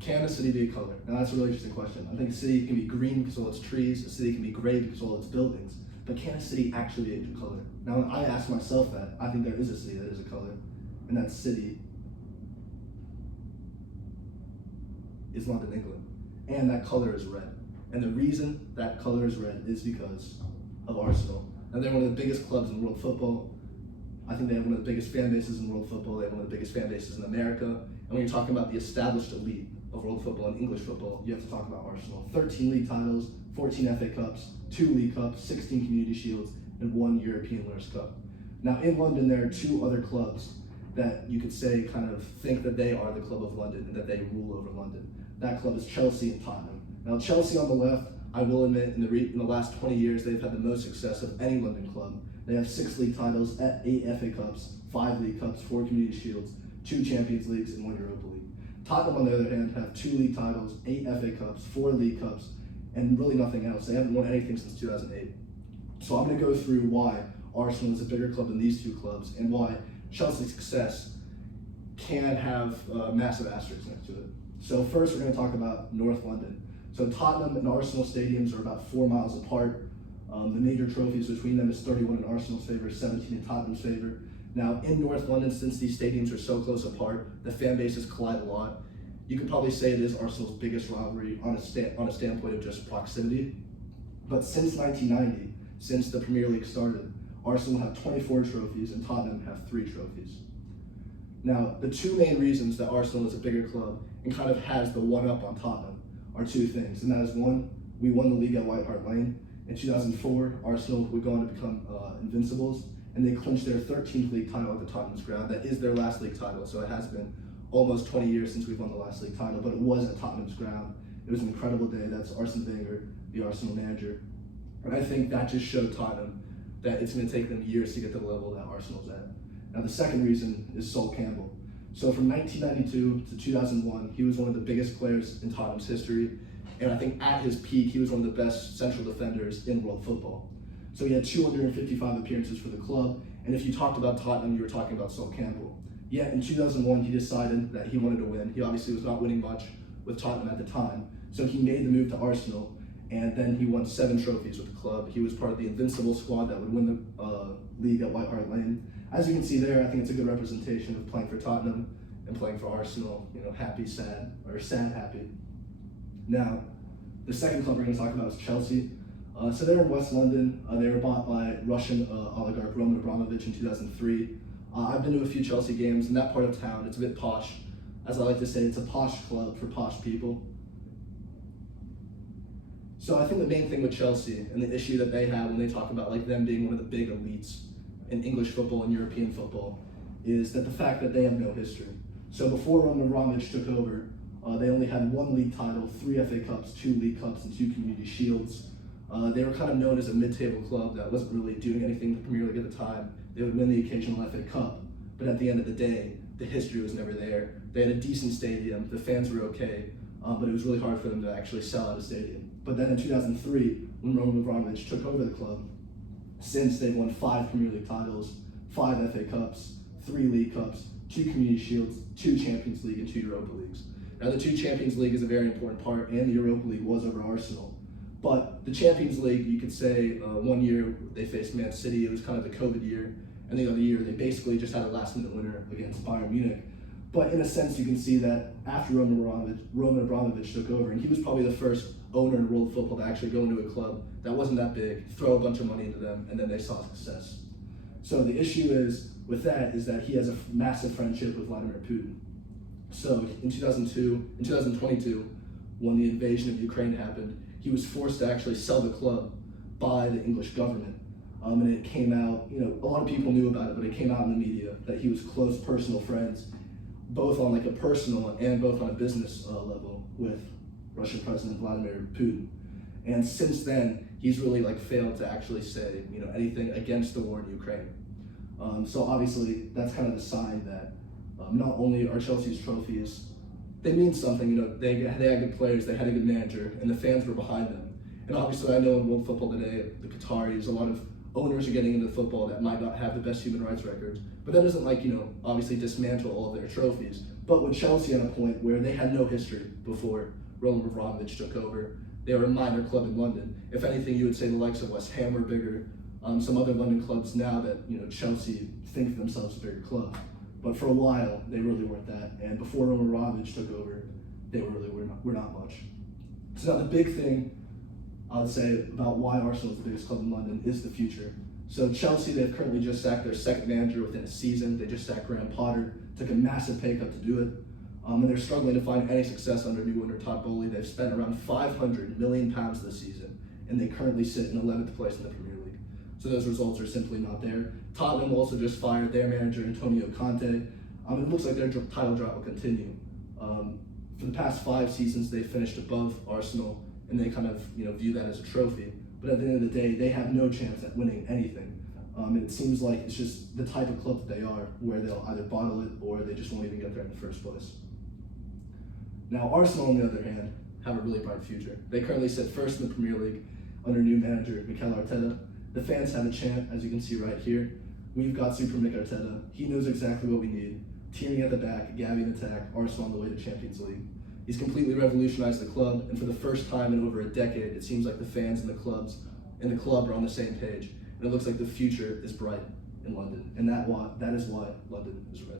Can a city be a color? Now that's a really interesting question. I think a city can be green because of all its trees, a city can be gray because of all its buildings, but can a city actually be a color? Now I ask myself that, I think there is a city that is a color, and that city is London, England, and that color is red. And the reason that color is red is because of Arsenal. Now they're one of the biggest clubs in world football. I think they have one of the biggest fan bases in world football. They have one of the biggest fan bases in America. And when you're talking about the established elite of world football and English football, you have to talk about Arsenal. 13 league titles, 14 FA Cups, 2 League Cups, 16 Community Shields, and 1 European Winners' Cup. Now in London, there are 2 other clubs that you could say kind of think that they are the club of London and that they rule over London. That club is Chelsea and Tottenham. Now Chelsea on the left, I will admit, in the last 20 years, they've had the most success of any London club. They have 6 league titles, 8 FA Cups, 5 League Cups, 4 Community Shields, 2 Champions Leagues, and 1 Europa League. Tottenham, on the other hand, have 2 league titles, 8 FA Cups, 4 League Cups, and really nothing else. They haven't won anything since 2008. So I'm going to go through why Arsenal is a bigger club than these 2 clubs and why Chelsea's success can have massive asterisks next to it. So first, we're going to talk about North London. So Tottenham and Arsenal stadiums are about 4 miles apart. The major trophies between them is 31 in Arsenal's favor, 17 in Tottenham's favor. Now in North London, since these stadiums are so close apart, the fan bases collide a lot. You could probably say it is Arsenal's biggest rivalry on a standpoint of just proximity. But since 1990, since the Premier League started, Arsenal have 24 trophies and Tottenham have 3 trophies. Now, the 2 main reasons that Arsenal is a bigger club and kind of has the one-up on Tottenham are 2 things, and that is 1, we won the league at White Hart Lane. In 2004, Arsenal would go on to become Invincibles, and they clinched their 13th league title at the Tottenham's ground. That is their last league title, so it has been almost 20 years since we've won the last league title, but it was at Tottenham's ground. It was an incredible day. That's Arsene Wenger, the Arsenal manager. And I think that just showed Tottenham that it's going to take them years to get to the level that Arsenal's at. Now, the second reason is Sol Campbell. So from 1992 to 2001, he was one of the biggest players in Tottenham's history. And I think at his peak, he was one of the best central defenders in world football. So he had 255 appearances for the club. And if you talked about Tottenham, you were talking about Sol Campbell. Yet in 2001, he decided that he wanted to win. He obviously was not winning much with Tottenham at the time. So he made the move to Arsenal. And then he won 7 trophies with the club. He was part of the Invincible squad that would win the league at White Hart Lane. As you can see there, I think it's a good representation of playing for Tottenham and playing for Arsenal. You know, happy, sad, or sad, happy. Now, the second club we're going to talk about is Chelsea. So they're in West London. They were bought by Russian oligarch Roman Abramovich in 2003. I've been to a few Chelsea games in that part of town. It's a bit posh. As I like to say, it's a posh club for posh people. So I think the main thing with Chelsea and the issue that they have when they talk about like them being one of the big elites in English football and European football is that the fact that they have no history. So before Roman Abramovich took over, they only had 1 league title, 3 FA Cups, 2 League Cups, and 2 Community Shields. They were kind of known as a mid-table club that wasn't really doing anything in the Premier League at the time. They would win the occasional FA Cup, but at the end of the day, the history was never there. They had a decent stadium, the fans were okay, but it was really hard for them to actually sell out a stadium. But then in 2003, when Roman Abramovich took over the club, since they've won 5 Premier League titles, 5 FA Cups, 3 League Cups, 2 Community Shields, 2 Champions League, and 2 Europa Leagues. Now the 2 Champions League is a very important part, and the Europa League was over Arsenal. But the Champions League, you could say, 1 year they faced Man City, it was kind of the COVID year, and the other year they basically just had a last-minute winner against Bayern Munich. But in a sense, you can see that after Roman Abramovich took over, and he was probably the first owner in world football to actually go into a club that wasn't that big, throw a bunch of money into them, and then they saw success. So the issue is with that is that he has a massive friendship with Vladimir Putin. So in 2022, when the invasion of Ukraine happened, he was forced to actually sell the club by the English government. And it came out, a lot of people knew about it, but it came out in the media that he was close personal friends, both on like a personal and both on a business level with Russian President Vladimir Putin. And since then, he's really failed to actually say anything against the war in Ukraine. So obviously, that's kind of a sign that not only are Chelsea's trophies, they mean something. They had good players, they had a good manager, and the fans were behind them. And obviously, I know in world football today, the Qataris, a lot of owners are getting into football that might not have the best human rights records. But that doesn't obviously dismantle all of their trophies. but with Chelsea at a point where they had no history before Roman Abramovich took over. They were a minor club in London. If anything, you would say the likes of West Ham were bigger. Some other London clubs now that Chelsea think of themselves a bigger club, but for a while they really weren't that. And before Roman Abramovich took over, they were not much. So now the big thing I would say about why Arsenal is the biggest club in London is the future. So Chelsea, they've currently just sacked their second manager within a season. They just sacked Graham Potter, took a massive pay cut to do it. And they're struggling to find any success under new owner Todd Bowley. They've spent around £500 million this season, and they currently sit in 11th place in the Premier League. So those results are simply not there. Tottenham also just fired their manager, Antonio Conte. It looks like their title drought will continue. For the past 5 seasons, they finished above Arsenal, and they kind of view that as a trophy. But at the end of the day, they have no chance at winning anything. It seems like it's just the type of club that they are, where they'll either bottle it or they just won't even get there in the first place. Now, Arsenal, on the other hand, have a really bright future. They currently sit first in the Premier League under new manager Mikel Arteta. The fans have a chant, as you can see right here. We've got Super Mick Arteta. He knows exactly what we need. Tierney at the back, Gabby in attack, Arsenal on the way to Champions League. He's completely revolutionized the club, and for the first time in over a decade, it seems like the fans and the club are on the same page. And it looks like the future is bright in London, and that is why London is red.